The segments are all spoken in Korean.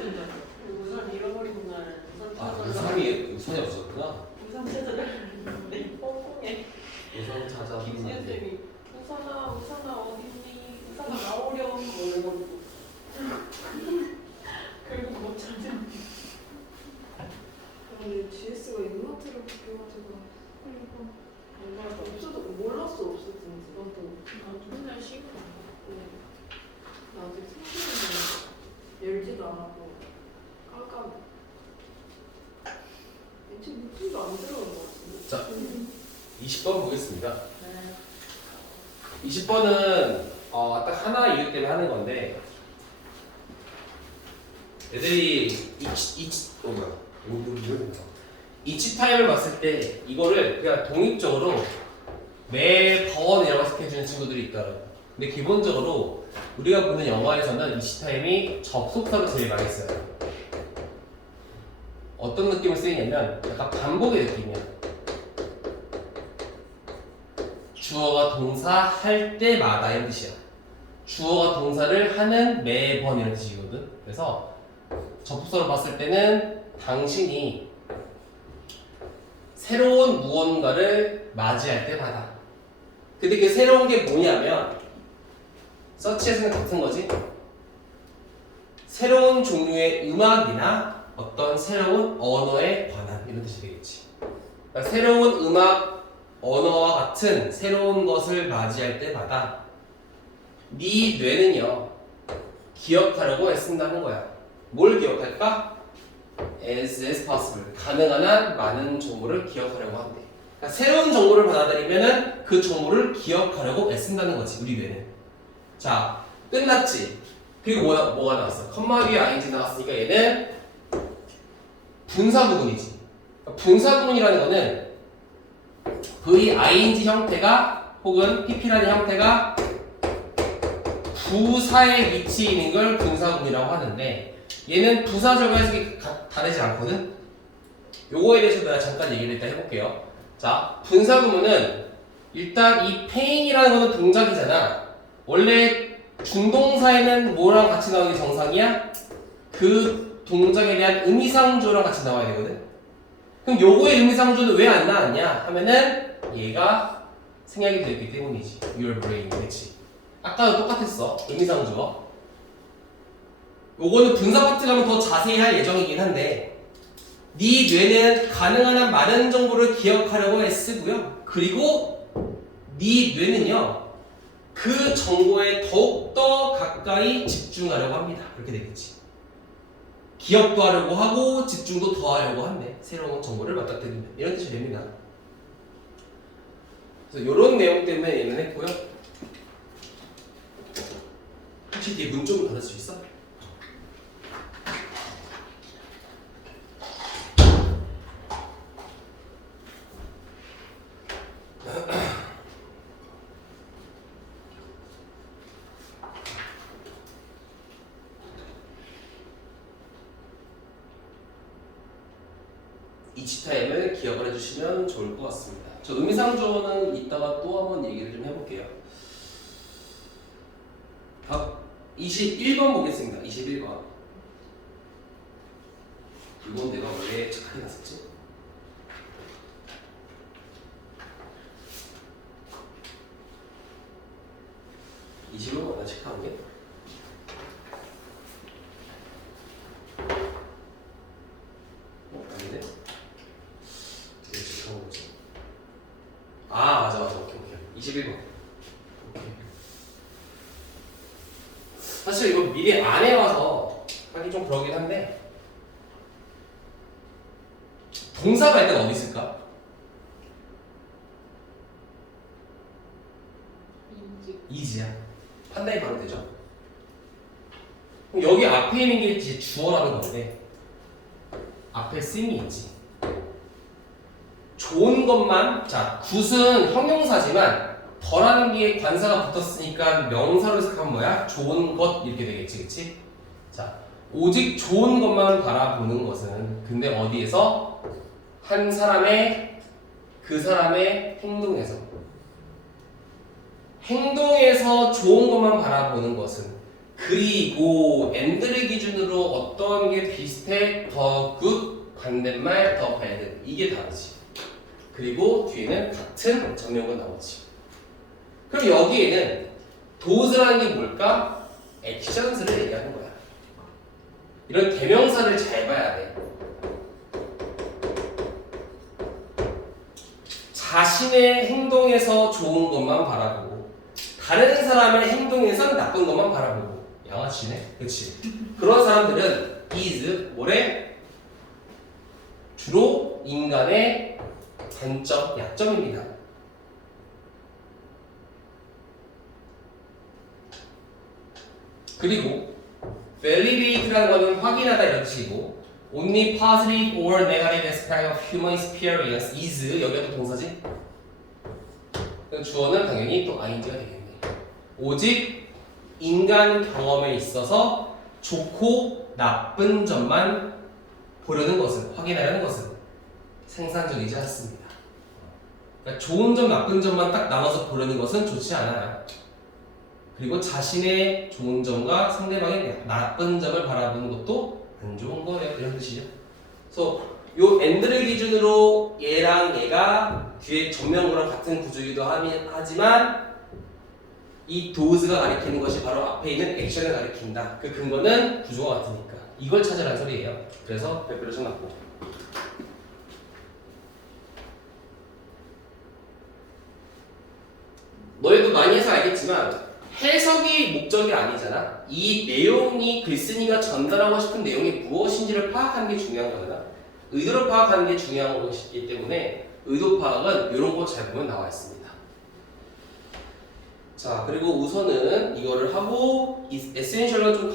찾은 적. 우산 잃어버리는 날 우산 아, 찾아달라고. 그 사람이 손이 없었구나. 우산 찾아달라는데 뻥뻥해. 우선 찾아. 김수현 쌤이 우산아 어딨니? 우산아 나오렴. 이러고 결국 못 찾은. 근데 GS가 이마트로 바뀌어가지고 뭔가 없어도 몰랐어 없었는지 나도 맨날 쉬고. 나 아직 생기는 열지도 않았고 깜깜해. 애초에 느낌도 안 들어온 것 같은데. 자, 20번 보겠습니다. 네. 20번은 딱 하나 이유 때문에 하는 건데 애들이 이치 타임을 봤을 때 이거를 그냥 독립적으로 매번 이라고 해주는 친구들이 있더라고요. 근데 기본적으로 우리가 보는 영화에서는 이치 타임이 접속사로 제일 많이 써요. 어떤 느낌을 쓰이냐면 약간 반복의 느낌이야. 주어가 동사 할 때마다 이런 뜻이야. 주어가 동사를 하는 매번 이런 뜻이거든. 그래서 접속사로 봤을 때는 당신이 새로운 무언가를 맞이할 때마다. 근데 그 새로운 게 뭐냐면 서치에서는 같은 거지. 새로운 종류의 음악이나 어떤 새로운 언어에 관한 이런 뜻이 되겠지. 그러니까 새로운 음악, 언어와 같은 새로운 것을 맞이할 때마다 네 뇌는요 기억하려고 애쓴다는 거야. 뭘 기억할까? as possible. 가능한 한 많은 정보를 기억하려고 한대. 그러니까 새로운 정보를 받아들이면은 그 정보를 기억하려고 애쓴다는 거지, 우리 뇌는. 자, 끝났지? 그리고 뭐가 나왔어? 컴마 위에 ing 나왔으니까 얘는 분사 부분이지. 그러니까 분사 부분이라는 거는 ing 형태가 혹은 pp라는 형태가 부사에 위치해 있는 걸 분사구문이라고 하는데 얘는 부사절과 해석이 다르지 않거든? 요거에 대해서 내가 잠깐 얘기를 일단 해볼게요. 자, 분사구문은 일단 이 pain이라는 거는 동작이잖아. 원래 준동사에는 뭐랑 같이 나오는 게 정상이야? 그 동작에 대한 의미상조랑 같이 나와야 되거든? 그럼 요거의 의미상조는 왜 안 나왔냐? 하면은 얘가 생략이 됐기 때문이지. Your brain, 그렇지? 아까도 똑같았어. 의미상조가. 요거는 분사 파트 가면 더 자세히 할 예정이긴 한데 네 뇌는 가능한 한 많은 정보를 기억하려고 애쓰고요. 그리고 네 뇌는요 그 정보에 더욱더 가까이 집중하려고 합니다. 그렇게 되겠지. 기억도 하려고 하고 집중도 더 하려고 한대. 새로운 정보를 맞닥뜨리면 이런 뜻이 됩니다. 그래서 이런 내용 때문에 얘는 했고요. 혹시 뒤에 문 좀 닫을 수 있어? 이치타임을 기억을 해주시면 좋을 것 같습니다. 저 의미상조는 이따가 또 한번 얘기를 좀 해볼게요. 21번 보겠습니다. 21번. 이건 내가 원래 착하게 놨었지? 이십은 뭐나 체크한 게? 아닌데? 이거 체크한 거지. 아, 맞아. 오케이. 21번. 오케이. 사실 이거 미리 안 해와서 하기 좀 그러긴 한데 동사가 할 때는 어디 있을까? 이지야. 판단이 바로 되죠. 그럼 여기 앞에 있는 게 이제 주어라는 건데 앞에 쓰임이 있지. 좋은 것만, 자, 굿은 형용사지만 더라는 게 관사가 붙었으니까 명사로 해석하면 뭐야? 좋은 것 이렇게 되겠지, 그치? 자, 오직 좋은 것만 바라보는 것은 근데 어디에서? 한 사람의 그 사람의 행동에서 좋은 것만 바라보는 것은 그리고 and를 기준으로 어떤 게 비슷해? 더 good, 반대말 더 bad. 이게 다르지. 그리고 뒤에는 같은 정명어 나오지. 그럼 여기에는 does라는 게 뭘까? actions를 얘기하는 거야. 이런 대명사를 잘 봐야 돼. 자신의 행동에서 좋은 것만 바라보고 다른 사람의 행동에선 나쁜 것만 바라보고 양아치네? 그치? 그런 사람들은 is 뭐래? 주로 인간의 단점, 약점입니다. 그리고 validate라는 거는 확인하다 이런 뜻이고 only positive or negative aspect of human experience is 여기가 또 동사지? 주어는 당연히 또 ing가 되겠네. 오직 인간 경험에 있어서 좋고 나쁜 점만 보려는 것은 확인하려는 것은 생산적이지 않습니다. 그러니까 좋은 점, 나쁜 점만 딱 나눠서 보려는 것은 좋지 않아요. 그리고 자신의 좋은 점과 상대방의 나쁜 점을 바라보는 것도 안 좋은 거예요. 이런 뜻이죠. 그래서 요 and를 기준으로 얘랑 얘가 뒤에 전면구랑 같은 구조이기도 하지만 이 does가 가리키는 것이 바로 앞에 있는 액션을 가리킨다. 그 근거는 구조가 같으니까. 이걸 찾으라는 소리예요. 그래서 별표를 쳐놨고. 너희도 많이 해서 알겠지만 해석이 목적이 아니잖아. 이 내용이 글쓴이가 전달하고 싶은 내용이 무엇인지를 파악하는 게 중요한 거잖아. 의도를 파악하는 게 중요한 것이기 때문에 의도 파악은 이런 거 잘 보면 나와 있습니다. 자, 그리고 우선은 이거를 하고 에센셜로 좀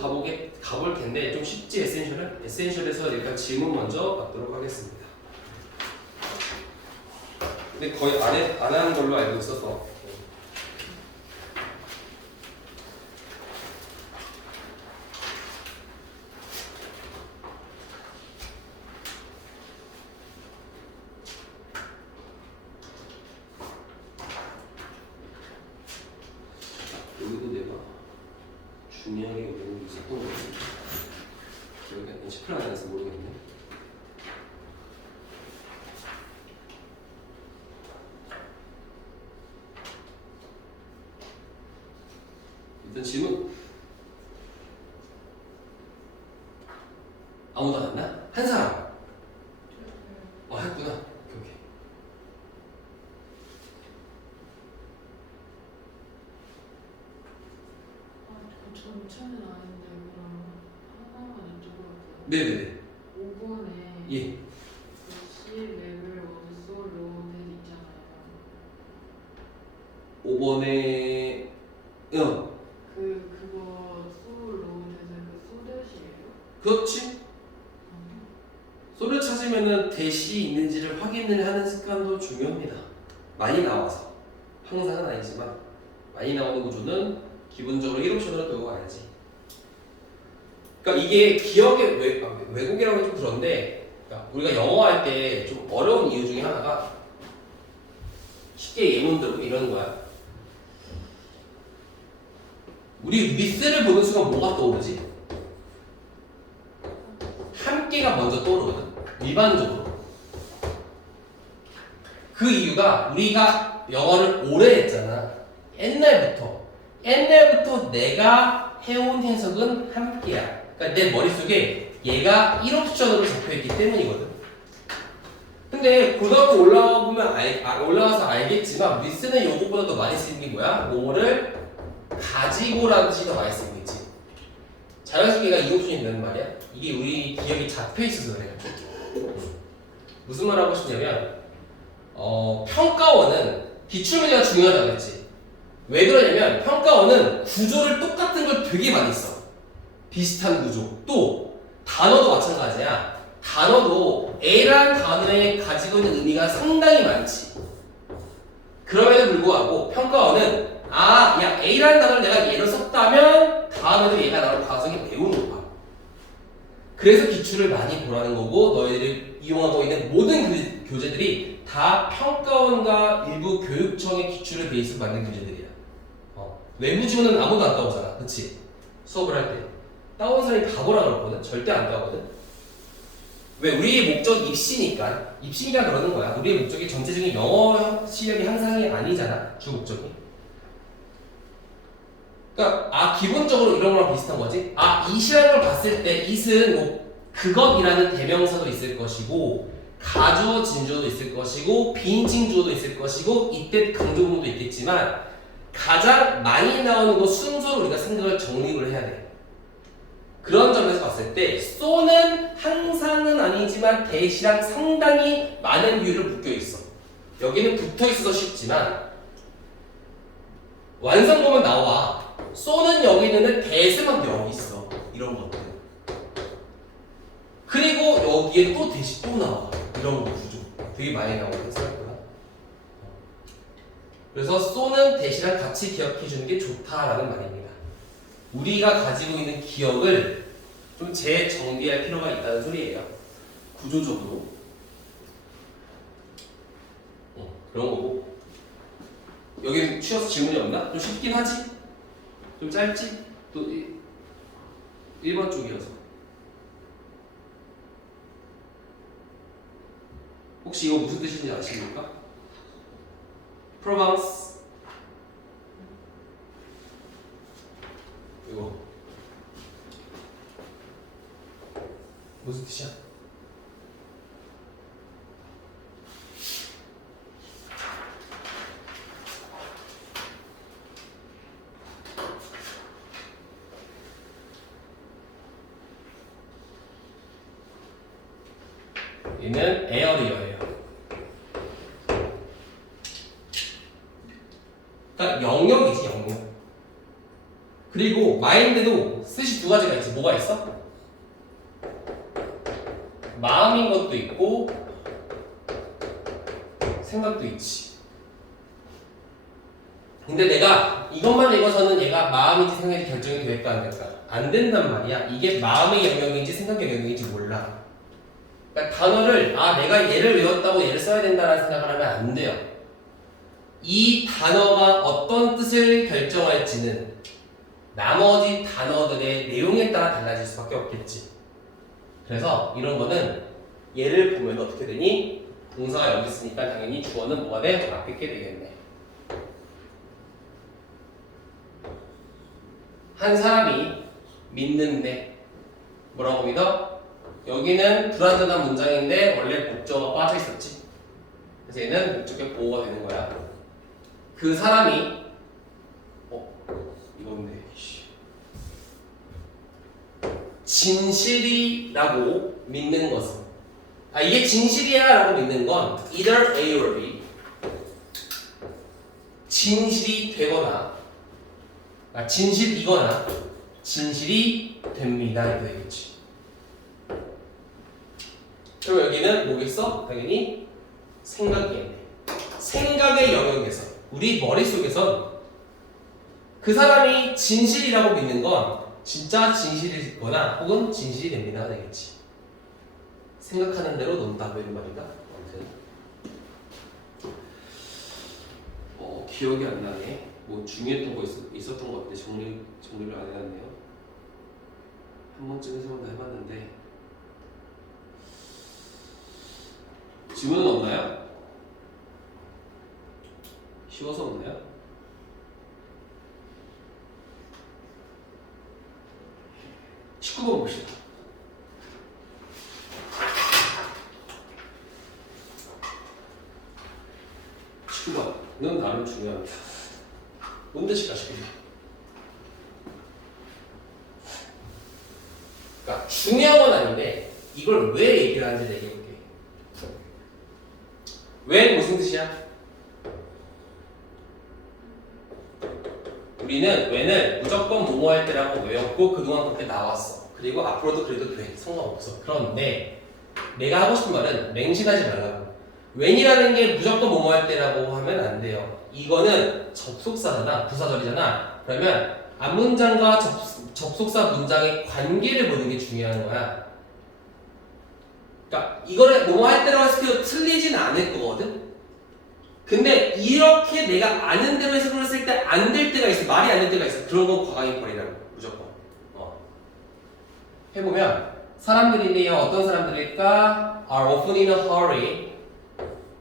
가볼 텐데 좀 쉽지 에센셜은? 에센셜에서 일단 질문 먼저 받도록 하겠습니다. 근데 거의 안 하는 걸로 알고 있어서 여기도 내가 중요하게 외우고 있었던 거 같은데 여기가 10분 안 해서 모르겠네. 일단 질문 아무도 안 했나? 한 사람 했구나. 오케이. 전 처음엔 아닌데 그럼 하나만 여쭤볼게요. 네네네. 5번에 예. C 레벨 원소 로드 있잖아요. 5번에 그거 소 로드에서 그 소댓이에요? 그렇지. 소를 찾으면은 대시 있는지를 확인을 하는 습관도 중요합니다. 많이 나와서 항상은 아니지만 많이 나오는 구조는 기본적으로 1옵션으로 들고 가야지. 그러니까 이게 기억의 왜곡이라고 좀 그런데 그러니까 우리가 영어 할 때 좀 어려운 이유 중에 하나가 쉽게 예문 들고 이러는 거야. 우리 with를 보는 순간 뭐가 떠오르지? 함께가 먼저 떠오르거든. 일반적으로. 그 이유가 우리가 영어를 오래 했잖아. 옛날부터 내가 해온 해석은 함께야. 그러니까 내 머릿속에 얘가 1옵션으로 잡혀있기 때문이거든. 근데 고등학교 올라와서 알겠지만 미스는 요거보다 더 많이 쓰는 게 뭐야? 뭐를 가지고라는 뜻이 더 많이 쓰고 있지. 자연스럽게가 2옵션이 된다는 말이야. 이게 우리 기억이 잡혀있어서 그래. 무슨 말 하고 싶냐면 평가원은 기출문제가 중요하다고 했지. 왜 그러냐면 평가원은 구조를 똑같은 걸 되게 많이 써. 비슷한 구조. 또 단어도 마찬가지야. 단어도 A라는 단어에 가지고 있는 의미가 상당히 많지. 그럼에도 불구하고 평가원은 야 A라는 단어를 내가 얘로 썼다면 다음에도 얘가 나올 가능성이 매우 높아. 그래서 기출을 많이 보라는 거고 너희들이 이용하고 있는 모든 교재들이 다 평가원과 일부 교육청의 기출을 베이스로 만든 교재들이야. 외부 지원은 아무도 안 따오잖아. 그치? 수업을 할 때. 따온 사람이 바보라 그러거든. 절대 안 따거든. 왜? 우리의 목적 입시니까. 입시니까 그러는 거야. 우리의 목적이 전체적인 영어 실력이 향상이 아니잖아. 주 목적이. 그러니까 기본적으로 이런 거랑 비슷한 거지. 이 시험을 봤을 때 it은 뭐 그것이라는 대명사도 있을 것이고 가주어 진주어도 있을 것이고 비인칭 주어도 있을 것이고 이때 강조문도 있겠지만 가장 많이 나오는 거 순서로 우리가 생각을 정립을 해야 돼. 그런 점에서 봤을 때 so는 항상은 아니지만 대시랑 상당히 많은 비율을 묶여 있어. 여기는 붙어 있어서 쉽지만 완성 보면 나와. so는 여기 있는데 대세만 여기 있어. 이런 것들. 그리고 여기에 또 대시 또 나와. 이런 거 구조. 되게 많이 나오거든 생각보다. 그래서 so는 대시랑 같이 기억해 주는 게 좋다라는 말입니다. 우리가 가지고 있는 기억을 좀 재정비할 필요가 있다는 소리예요. 구조적으로. 그런 거고. 여기 쉬어서 질문이 없나? 좀 쉽긴 하지? 좀 짧지? 또 1번 쪽이어서. 혹시 이거 무슨 뜻인지 아십니까? 프로방스. 이거 무슨 뜻이야? 얘는 에어리어예요. 그러니까 영역이지, 영역. 그리고 마인드도 뜻이 두 가지가 있지. 뭐가 있어? 마음인 것도 있고 생각도 있지. 근데 내가 이것만 읽어서는 얘가 마음인지 생각인지 결정이 될까 안 될까? 안 된단 말이야. 이게 마음의 영역인지 생각의 영역인지 몰라. 그러니까 단어를 내가 얘를 외웠다고 얘를 써야 된다는 생각을 하면 안 돼요. 이 단어가 어떤 뜻을 결정할지는 나머지 단어들의 내용에 따라 달라질 수밖에 없겠지. 그래서 이런 거는 얘를 보면 어떻게 되니? 동사가 여기 있으니까 당연히 주어는 뭐가 돼? 앞에 있게 되겠네. 한 사람이 믿는데 뭐라고 믿어? 여기는 불완전한 문장인데 원래 목적어가 빠져 있었지. 그래서 얘는 목적격 보호가 되는 거야. 그 사람이 이건데 진실이라고 믿는 것은 이게 진실이야 라고 믿는 건 either A or B 진실이 되거나 진실이거나 진실이 됩니다 이렇게 되겠지. 그럼 여기는 뭐겠어? 당연히 생각이겠네. 생각의 영역에서 우리 머릿속에선 그 사람이 진실이라고 믿는 건 진짜 진실이거나 혹은 진실이 됩니다 되겠지. 생각하는 대로 논다 뭐 이런 말인가? 아무튼 기억이 안 나네. 뭐 중요했던 거 있었던 것 같은데 정리를 안 해놨네요. 한 번쯤 해석은 다 해봤는데 질문은 없나요? 쉬워서 없나요? (19번) 봅시다. (19번) 이건 나름 중요합니다. 뭔 뜻일까 싶어요. 그러니까 중요한 건 아닌데 이걸 왜 얘기를 하는지 얘기해볼게. 왜 무슨 뜻이야? 우리는 왜는 무조건 뭐뭐 할 때라고 외웠고 그동안 그렇게 나왔어. 그리고 앞으로도 그래도 돼. 상관없어. 그런데 내가 하고 싶은 말은 맹신하지 말라고. when이라는 게 무조건 뭐뭐 할 때라고 하면 안 돼요. 이거는 접속사잖아. 부사절이잖아. 그러면 앞문장과 접속사 문장의 관계를 보는 게 중요한 거야. 그러니까 이거를 뭐뭐 할 때라고 했을 때도 틀리진 않을 거거든. 근데 이렇게 내가 아는 대로 해석을 했을 때 안 될 때가 있어. 말이 안 될 때가 있어. 그런 건 과감히 버리라고. 무조건. 해보면 사람들이네요. 어떤 사람들일까? are often in a hurry.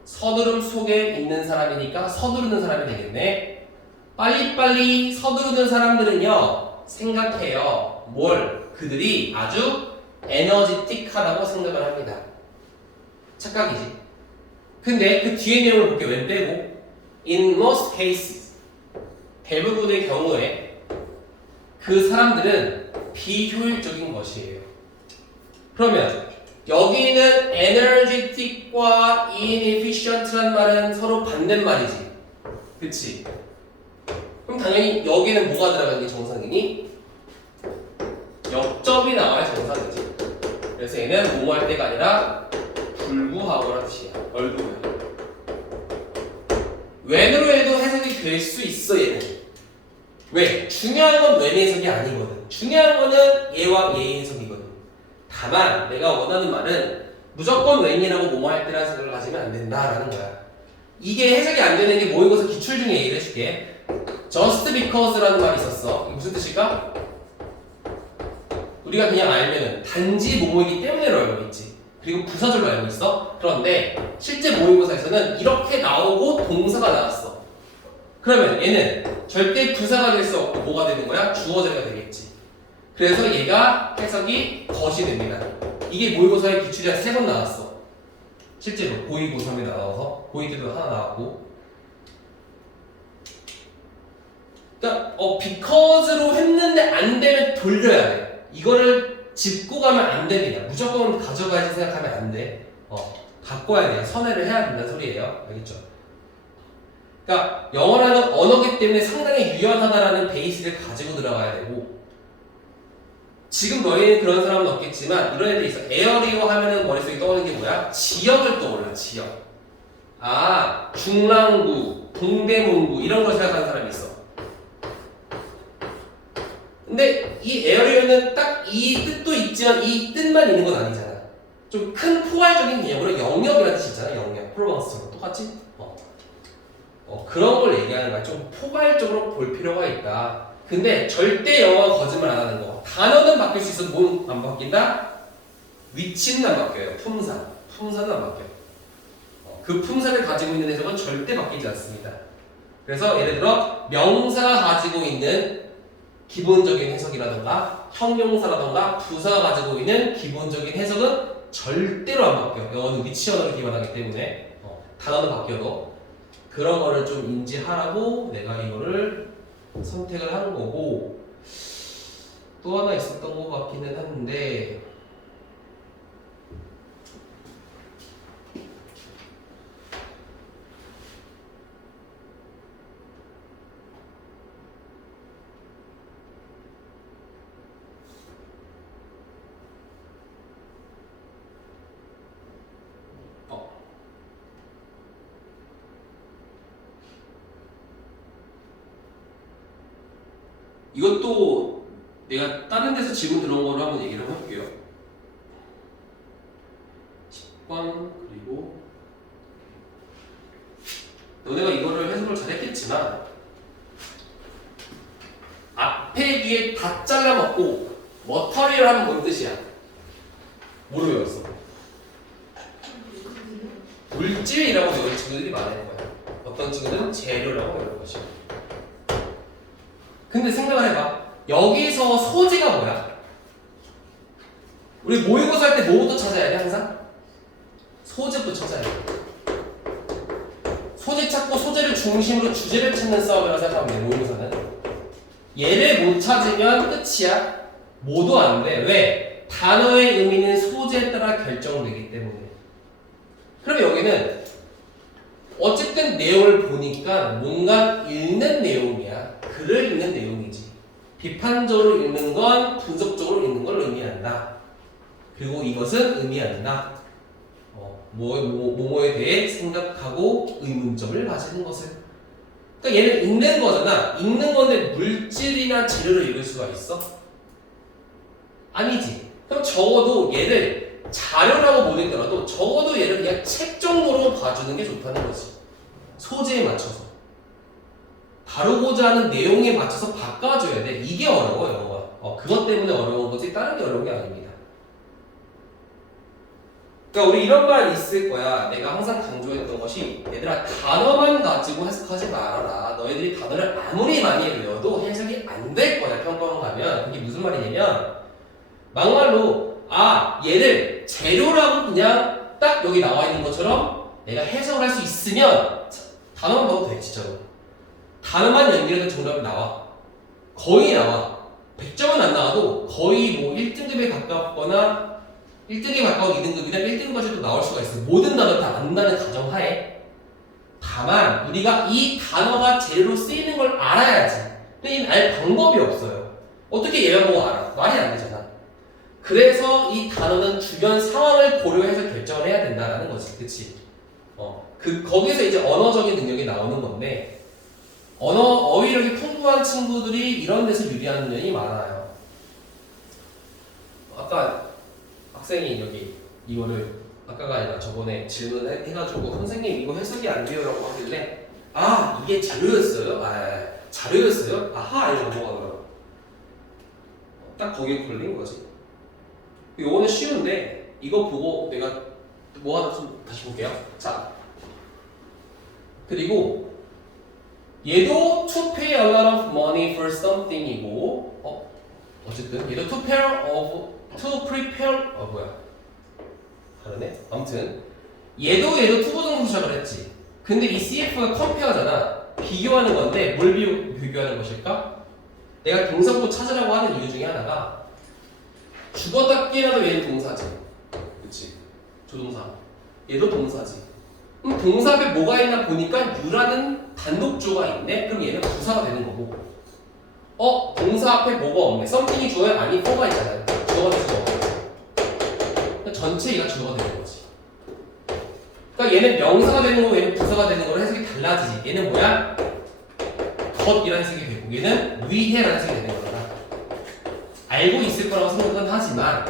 서두름 속에 있는 사람이니까 서두르는 사람이 되겠네. 빨리빨리 서두르는 사람들은요. 생각해요. 뭘? 그들이 아주 에너지틱하다고 생각을 합니다. 착각이지. 근데 그 뒤에 내용을 볼게. 왜 빼고? In most cases, 대부분의 경우에 그 사람들은 비효율적인 것이에요. 그러면 여기는 energetic과 inefficient란 말은 서로 반대말이지. 그치? 그럼 당연히 여기는 뭐가 들어가는 게 정상이니? 역접이 나와야 정상이지. 그래서 얘는 뭐뭐 할 때가 아니라 불구하고라는 뜻이야. 얼굴. when으로 해도 해석이 될 수 있어 얘는. 왜? 중요한 건 when의 해석이 아니거든. 중요한 거는 얘와 얘의 해석이거든. 다만 내가 원하는 말은 무조건 when이라고 뭐뭐 할 때라는 생각을 가지면 안 된다라는 거야. 이게 해석이 안 되는 게 모의고사 기출 중에 얘기를 해줄게. just because라는 말이 있었어. 이게 무슨 뜻일까? 우리가 그냥 알면은 단지 뭐뭐이기 때문에로 알고 있지. 그리고 부사절로 알고 있어. 그런데 실제 모의고사에서는 이렇게 나오고 동사가 나왔어. 그러면 얘는 절대 부사가 될 수 없고 뭐가 되는 거야? 주어제가 되겠지. 그래서 얘가 해석이 덫이 됩니다. 이게 모의고사에 기출이 한 3번 나왔어. 실제로 고2, 고3에 나와서 고2 때도 하나 나왔고. 그러니까 because로 했는데 안 되면 돌려야 돼. 이거를 짚고 가면 안 됩니다. 무조건 가져가야지 생각하면 안 돼. 바꿔야 돼요. 선회를 해야 된다는 소리예요. 알겠죠? 그러니까 영어라는 언어기 때문에 상당히 유연하다라는 베이스를 가지고 들어가야 되고, 지금 너희는 그런 사람은 없겠지만 이런 애들이 있어. 에어리어 하면은 머릿속에 떠오르는 게 뭐야? 지역을 떠올려. 지역. 아, 중랑구, 동대문구 이런 걸 생각하는 사람이 있어. 근데 이 에어리어는 딱 이 뜻도 있지만 이 뜻만 있는 건 아니잖아. 좀 큰 포괄적인 개념으로 영역이라는 뜻이 있잖아. 영역. 프로방스처럼 똑같지? 그런 걸 얘기하는 거야. 좀 포괄적으로 볼 필요가 있다. 근데 절대 영어가 거짓말 안 하는 거. 단어는 바뀔 수 있어도 뭐 안 바뀐다? 위치는 안 바뀌어요. 품사. 품사는 안 바뀌어요. 그 품사를 가지고 있는 해석은 절대 바뀌지 않습니다. 그래서 예를 들어 명사가 가지고 있는 기본적인 해석이라던가 형용사라던가 부사가 가지고 있는 기본적인 해석은 절대로 안 바뀌어요. 영어는 위치 언어를 기반하기 때문에 단어는 바뀌어도 그런 거를 좀 인지하라고 내가 이거를 선택을 하는 거고, 또 하나 있었던 것 같기는 한데 이것도 내가 다른 데서 지금 들어온 거로 한번 얘기를 해볼게요. 10번 그리고 너네가 이거를 해석을 잘했겠지만 앞에 뒤에 다 잘라먹고 머터리얼 하면 뭔 뜻이야? 뭐로 외웠어? 물질이라고 외우는 친구들이 많을 거야. 어떤 친구들은 재료라고 외울 것이고. 근데 생각을 해봐. 여기서 소재가 뭐야? 우리 모의고사 할 때 뭐부터 찾아야 돼 항상? 소재부터 찾아야 돼. 소재 찾고 소재를 중심으로 주제를 찾는 싸움이라고 생각하면 돼. 모의고사는 얘를 못 찾으면 끝이야. 뭐도 안 돼. 왜? 단어의 의미는 소재에 따라 결정되기 때문에. 그럼 여기는 어쨌든 내용을 보니까 뭔가 읽는 내용이야. 글을 읽는 내용이지. 비판적으로 읽는 건 분석적으로 읽는 걸 의미한다. 그리고 이것은 의미한다. 뭐뭐에 대해 생각하고 의문점을 가지는 것을. 그러니까 얘는 읽는 거잖아. 읽는 건데 물질이나 재료를 읽을 수가 있어? 아니지. 그럼 적어도 얘를 자료라고 못 읽더라도 적어도 얘를 그냥 책 정도로 봐주는 게 좋다는 거지. 소재에 맞춰서. 다루고자 하는 내용에 맞춰서 바꿔줘야 돼. 이게 어려워, 영어가. 그것 때문에 어려운 거지 다른 게 어려운 게 아닙니다. 그러니까 우리 이런 말 있을 거야. 내가 항상 강조했던 것이 얘들아 단어만 가지고 해석하지 말아라. 너희들이 단어를 아무리 많이 외워도 해석이 안 될 거야. 평가원 가면. 그게 무슨 말이냐면 막말로 얘를 재료라고 그냥 딱 여기 나와 있는 것처럼 내가 해석을 할 수 있으면 단어만 봐도 돼 진짜로. 단어만 연결해도 정답이 나와. 거의 나와. 100점은 안 나와도 거의 뭐 1등급에 가깝거나 1등급에 가까운 2등급이나 1등급까지도 나올 수가 있어. 모든 단어를 다 안다는 가정하에. 다만 우리가 이 단어가 재료로 쓰이는 걸 알아야지. 근데 이는 알 방법이 없어요. 어떻게 얘만 보고 알아? 말이 안 되잖아. 그래서 이 단어는 주변 상황을 고려해서 결정을 해야 된다라는 거지. 그치? 거기서 이제 언어적인 능력이 나오는 건데 어휘력이 풍부한 친구들이 이런 데서 유리한 면이 많아요. 아까 학생이 여기 이거를 아까가 아니라 저번에 질문을 해가지고 선생님 이거 해석이 안 돼요라고 하길래 이게 자료였어요? 자료였어요? 아하 이러고 넘어가더라고. 딱 거기에 걸린 거지. 요거는 쉬운데 이거 보고 내가 뭐 하나 좀 다시 볼게요. 자 그리고 얘도 to pay a lot of money for something이고 어쨌든 얘도 to prepare 다르네. 아무튼 얘도 투부정사를 했지. 근데 이 CF가 compare잖아. 비교하는 건데 뭘 비교하는 것일까? 내가 동사부터 찾으라고 하는 이유 중에 하나가 주어답게라도 얘는 동사지. 그치? 조동사. 얘도 동사지. 그럼 동사 앞에 뭐가 있나 보니까 유라는 단독주어가 있네? 그럼 얘는 부사가 되는 거고. 동사 앞에 뭐가 없네. something이 주어야 아니 for가 있잖아요. 주어가 되는 거. 전체 얘가 주어가 되는 거지. 그러니까 얘는 명사가 되는 거고 얘는 부사가 되는 거로 해석이 달라지지. 얘는 뭐야? 겉이라는 해석이 되고 얘는 위해라는 해석이 되는 거잖아. 알고 있을 거라고 생각은 하지만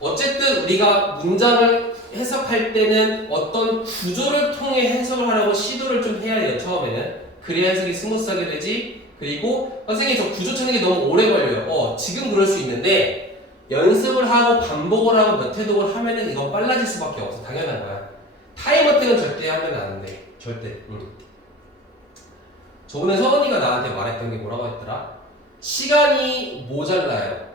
어쨌든 우리가 문장을 해석할 때는 어떤 구조를 통해 해석을 하려고 시도를 좀 해야 돼요. 처음에는. 그래야 해석이 스무스하게 되지. 그리고 선생님이 저 구조 찾는 게 너무 오래 걸려요. 지금 그럴 수 있는데 연습을 하고 반복을 하고 몇 회독을 하면은 이건 빨라질 수밖에 없어. 당연한 거야. 타임어택은 절대 하면 안 돼. 절대. 저번에 서은이가 나한테 말했던 게 뭐라고 했더라? 시간이 모자라요.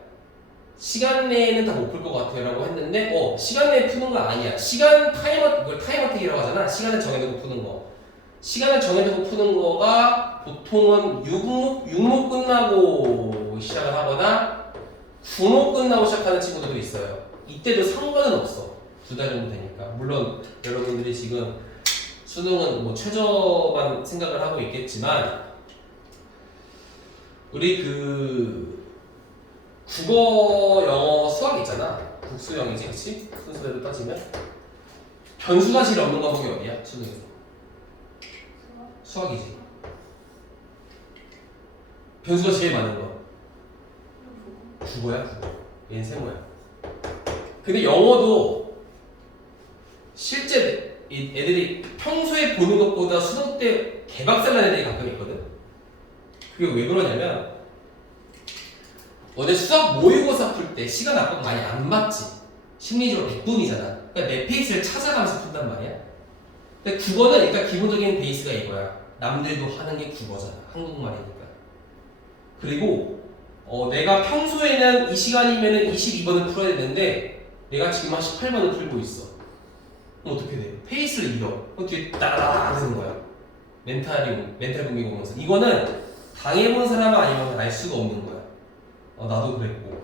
시간 내에는 다 못 풀 것 같아요 라고 했는데 시간 내에 푸는 거 아니야. 이걸 타임어택이라고 하잖아. 시간을 정해두고 푸는 거. 시간을 정해두고 푸는 거가 보통은 6목 끝나고 시작을 하거나 9목 끝나고 시작하는 친구들도 있어요. 이때도 상관은 없어. 2달 정도 되니까. 물론 여러분들이 지금 수능은 뭐 최저만 생각을 하고 있겠지만 우리 국어, 영어, 수학 있잖아. 국수형이지, 그치? 순서대로 따지면 변수가 제일 없는 과목이 어디야? 수능에서 수학이지. 변수가 제일 많은 거 국어야, 국어. 얘는 세모야. 근데 영어도 실제 애들이 평소에 보는 것보다 수능 때 개박살난 애들이 가끔 있거든. 그게 왜 그러냐면 너네 수학 모의고사 풀 때 시간 압박 많이 안 맞지? 심리적으로 100분이잖아. 그러니까 내 페이스를 찾아가면서 푼단 말이야. 근데 국어는 일단 기본적인 베이스가 이거야. 남들도 하는 게 국어잖아. 한국말이니까. 그리고 내가 평소에는 이 시간이면은 22번을 풀어야 되는데 내가 지금 한 18번을 풀고 있어. 그럼 어떻게 돼? 페이스를 잃어. 그럼 뒤에 따라라라 되는 거야. 멘탈 공격 오면서. 이거는 당해본 사람은 아니면 알 수가 없는 거야. 나도 그랬고.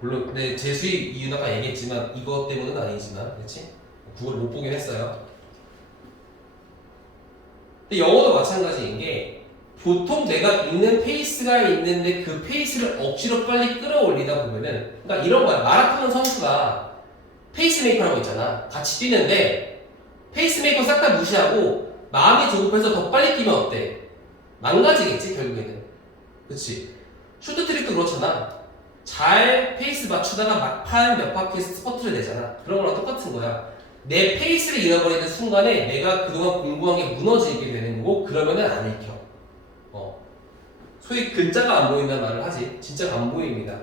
물론 근데 제 수입 이유는 아까 얘기했지만 이것 때문은 아니지만 그렇지? 그걸 못 보긴 했어요. 근데 영어도 마찬가지인 게 보통 내가 읽는 페이스가 있는데 그 페이스를 억지로 빨리 끌어올리다 보면은 그러니까 이런 거야. 마라톤 선수가 페이스메이커라고 있잖아. 같이 뛰는데 페이스메이커 싹 다 무시하고 마음이 조급해서 더 빨리 뛰면 어때? 망가지겠지 결국에는. 그치? 쇼트트랙도 그렇잖아. 잘 페이스 맞추다가 막판 몇 바퀴에서 스퍼트를 내잖아. 그런 거랑 똑같은 거야. 내 페이스를 잃어버리는 순간에 내가 그동안 공부한 게 무너지게 되는 거고 그러면은 안 읽혀. 소위 글자가 안 보인다는 말을 하지. 진짜 안 보입니다.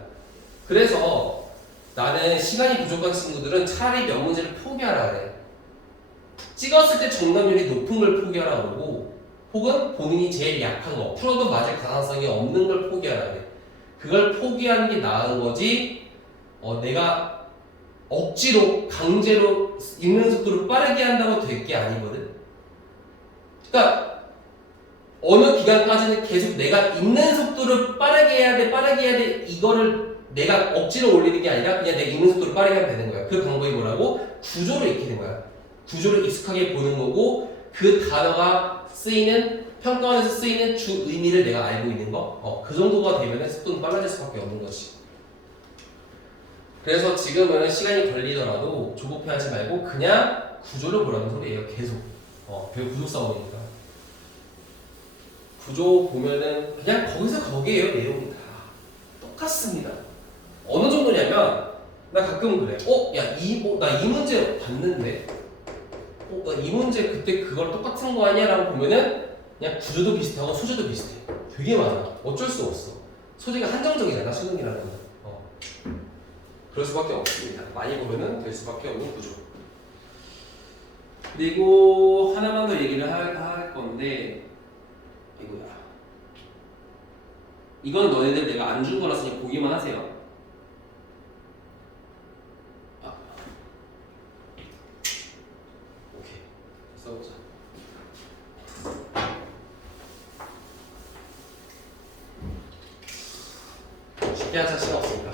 그래서 나는 시간이 부족한 친구들은 차라리 몇 문제를 포기하라 그래. 찍었을 때 정답률이 높은 걸 포기하라 그러고, 혹은 본인이 제일 약한 거, 풀어도 맞을 가능성이 없는 걸 포기하라 그래. 그걸 포기하는 게 나은 거지, 내가 억지로 강제로 읽는 속도를 빠르게 한다고 될 게 아니거든. 그러니까 어느 기간까지는 계속 내가 읽는 속도를 빠르게 해야 돼 이거를 내가 억지로 올리는 게 아니라 그냥 내가 읽는 속도를 빠르게 하면 되는 거야. 그 방법이 뭐라고? 구조를 익히는 거야. 구조를 익숙하게 보는 거고, 그 단어가 쓰이는, 평가원에서 쓰이는 주 의미를 내가 알고 있는 거, 그 정도가 되면 속도는 빨라질 수밖에 없는 거지. 그래서 지금은 시간이 걸리더라도 조급해하지 말고 그냥 구조를 보라는 소리예요. 계속. 결국 구조 싸움이니까. 구조 보면은 그냥 거기서 거기에요. 내용이 다 똑같습니다. 어느 정도냐면 나 가끔 그래. 나 이 문제 봤는데, 나 이 문제 그때 그걸 똑같은 거 아니야? 라고 보면은 그냥 구조도 비슷하고 소재도 비슷해. 되게 많아. 어쩔 수 없어. 소재가 한정적이잖아, 수능이라는 건. 그럴 수밖에 없습니다. 많이 보면은 될 수밖에 없는 구조. 그리고 하나만 더 얘기를 할 건데, 이거야. 이건 너네들 내가 안 준 거라서 그냥 보기만 하세요. 오케이. 써보자. 쉽게 할 자신 없습니다.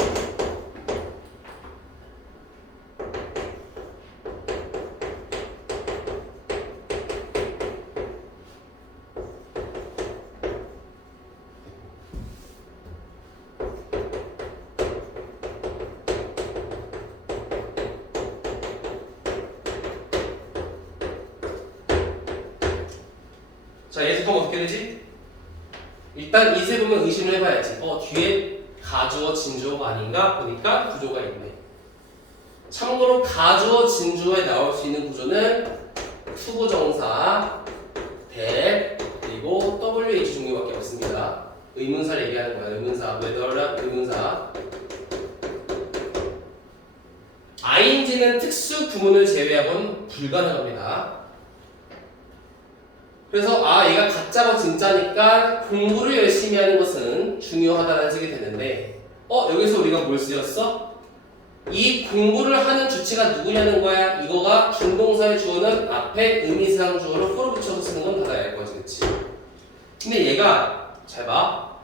자, 예습하면 어떻게 되지? 일단 이 세 보면 의심을 해봐야지. 뒤에 가주어, 진주어가 아닌가? 보니까 구조가 있네. 참고로 가주어, 진주어에 나올 수 있는 구조는 투부정사, 대, 그리고 WH 종류밖에 없습니다. 의문사를 얘기하는 거야. 의문사, whether랑 의문사. ing는 특수 구문을 제외하고는 불가능합니다. 그래서 얘가 가짜고 진짜니까 공부를 열심히 하는 것은 중요하다는 식이 되는데, 여기서 우리가 뭘 쓰였어? 이 공부를 하는 주체가 누구냐는 거야. 이거가 준동사의 주어는 앞에 의미상 주어를 호로 붙여서 쓰는 건 다 알 거지, 그치? 근데 얘가 잘 봐.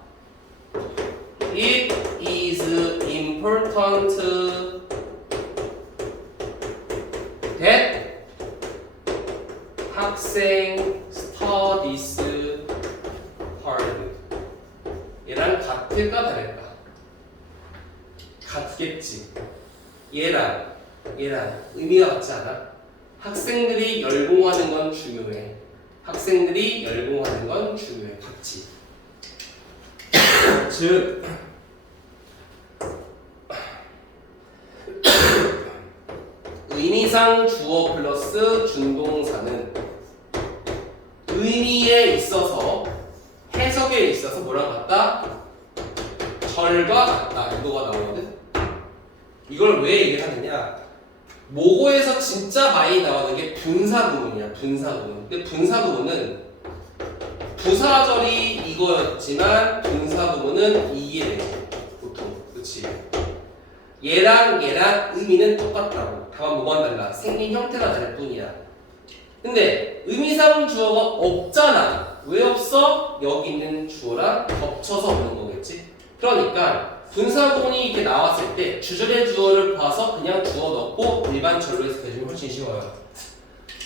It is important that 학생 studies hard. 얘랑 같을까 다를까? 같겠지. 얘랑 의미가 같지 않아? 학생들이 열공하는 건 중요해. 학생들이 열공하는 건 중요해. 같이. 즉 의미상 주어 플러스 준동사는 의미에 있어서, 해석에 있어서 뭐랑 같다? 절과 같다. 이거가 나오거든. 이걸 왜 얘기를 하느냐? 모고에서 진짜 많이 나오는 게 분사구문이야. 분사구문. 근데 분사구문은 부사절이 이거였지만 분사구문은 이게 되지. 보통. 그치? 얘랑 의미는 똑같다고. 다만 뭐가 달라? 생긴 형태가 다를 뿐이야. 근데 의미상 주어가 없잖아. 왜 없어? 여기 있는 주어랑 겹쳐서 오는 거겠지? 그러니까 분사구문이 이렇게 나왔을 때 주절의 주어를 봐서 그냥 주어 넣고 일반 절로 해석해주면 훨씬 쉬워요.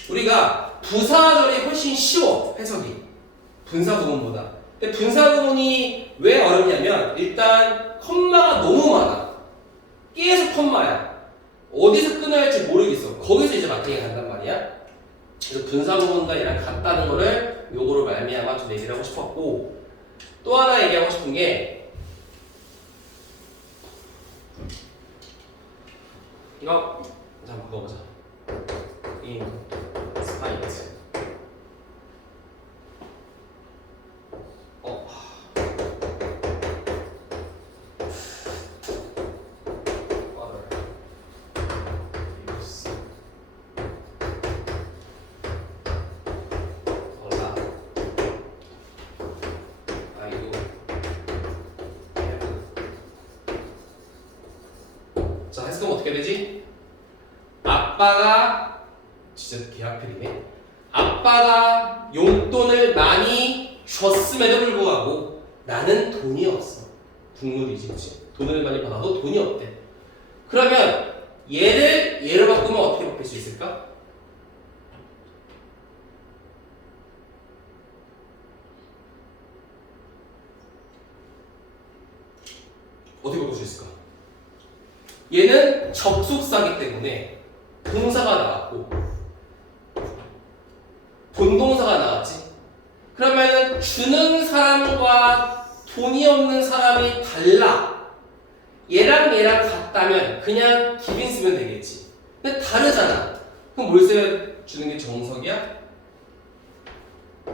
우리가 부사절이 훨씬 쉬워, 해석이. 분사구문보다. 근데 분사구문이 왜 어렵냐면 일단 컴마가 너무 많아. 계속 컴마야. 어디서 끊어야 할지 모르겠어. 거기서 이제 마킹이 간단 말이야. 그래서 분사구문과 얘랑 같다는 거를 요거로 말미암아 좀 얘기를 하고 싶었고, 또 하나 얘기하고 싶은 게 이거 한번 바꿔보자. in spite. other. 그럼 어떻게 되지? 아빠가 진짜 개하필이네. 아빠가 용돈을 많이 줬음에도 불구하고 나는 돈이 없어. 국룰이지, 그치? 돈을 많이 받아도 돈이 없대. 그러면 얘를 얘로 바꾸면 어떻게 바뀔 수 있을까? 어떻게 바꿀 수 있을까? 얘는 접속사기 때문에 동사가 나왔고 본동사가 나왔지. 그러면은 주는 사람과 돈이 없는 사람이 달라. 얘랑 얘랑 같다면 그냥 기빈 쓰면 되겠지. 근데 다르잖아. 그럼 뭘 써야 주는 게 정석이야?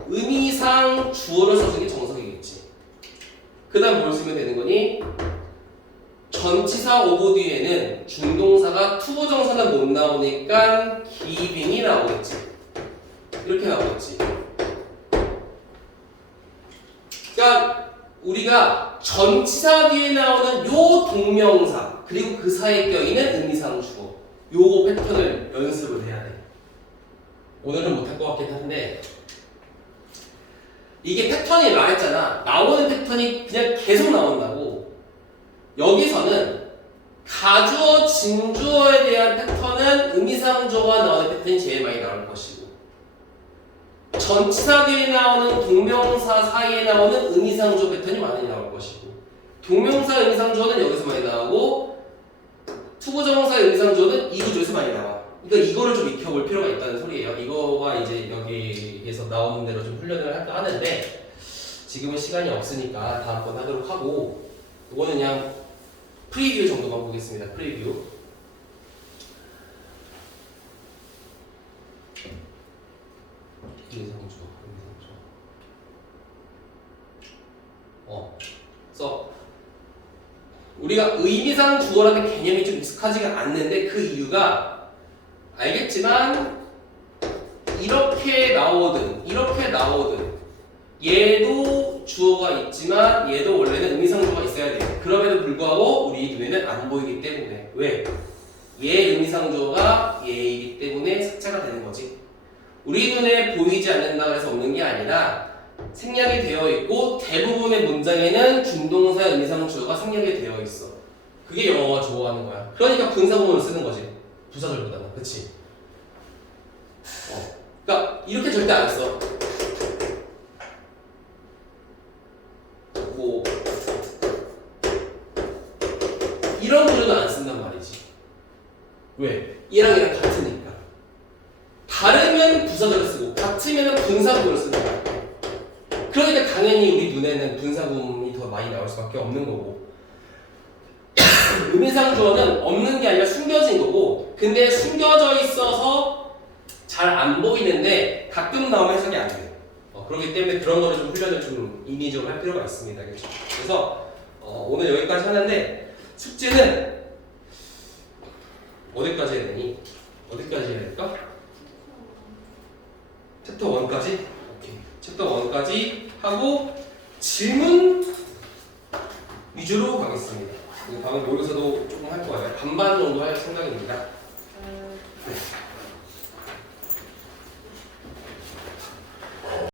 의미상 주어를 써주는 게 정석이겠지. 그 다음 뭘 쓰면 되는 거니? 전치사 오보 뒤에는 준동사가 투부정사는 못 나오니까 기빈이 나오겠지. 이렇게 나오겠지. 그러니까 우리가 전치사 뒤에 나오는 요 동명사 그리고 그 사이에 껴있는 의미상 주어 요거 패턴을 연습을 해야 돼. 오늘은 못할 것 같긴 한데 이게 패턴이 말했잖아. 나오는 패턴이 그냥 계속 나온다고. 여기서는 가주어, 진주어에 대한 패턴은 의미상 주어가 나오는 패턴이 제일 많이 나올 것이고 전치사 뒤에 나오는 동명사 사이에 나오는 의미상 주어 패턴이 많이 나올 것이고 동명사 의미상 주어는 여기서 많이 나오고 투부정사 의미상 주어는 이 구조에서 많이 나와. 그러니까 이거를 좀 익혀볼 필요가 있다는 소리예요. 이거가 이제 여기에서 나오는 대로 좀 훈련을 하는데 지금은 시간이 없으니까 다음번 하도록 하고 이거는 그냥 프리뷰 정도만 보겠습니다. 프리뷰. 그래서 우리가 의미상 주어라는 개념이 좀 익숙하지가 않는데 그 이유가 알겠지만 이렇게 나오든 이렇게 나오든 얘도 주어가 있지만 얘도 원래는 의미상 주어가 있어야 돼요. 그럼에도 불구하고 우리 눈에는 안 보이기 때문에 왜? 얘 의미상 주어가 얘이기 때문에 삭제가 되는 거지. 우리 눈에 보이지 않는다고 해서 없는 게 아니라 생략이 되어 있고 대부분의 문장에는 준동사 의미상 주어가 생략이 되어 있어. 그게 영어가 좋아하는 거야. 그러니까 분사구문을 쓰는 거지. 부사절보다는. 그치? 그러니까 이렇게 절대 안 써. 뭐 이런 구조는 안 쓴단 말이지. 왜? 얘랑 얘랑 같으니까. 다르면 부사절을 쓰고 같으면 분사구문을 쓰는 거야. 그러니까 당연히 우리 눈에는 분사구문이 더 많이 나올 수밖에 없는 거고 의미상 주어는 없는 게 아니라 숨겨진 거고 근데 숨겨져 있어서 잘 안 보이는데 가끔 나오면 해석이 안 돼요. 그렇기 때문에 그런 거를 좀 훈련을 좀 인위적으로 할 필요가 있습니다. 그렇죠? 그래서 오늘 여기까지 하는데 숙제는 어디까지 해야 되니? 어디까지 해야 될까? 챕터 1까지? 오케이. 챕터 1까지 하고 질문 위주로 가겠습니다. 다음에 모의고사도 조금 할 거예요. 반반 정도 할 생각입니다.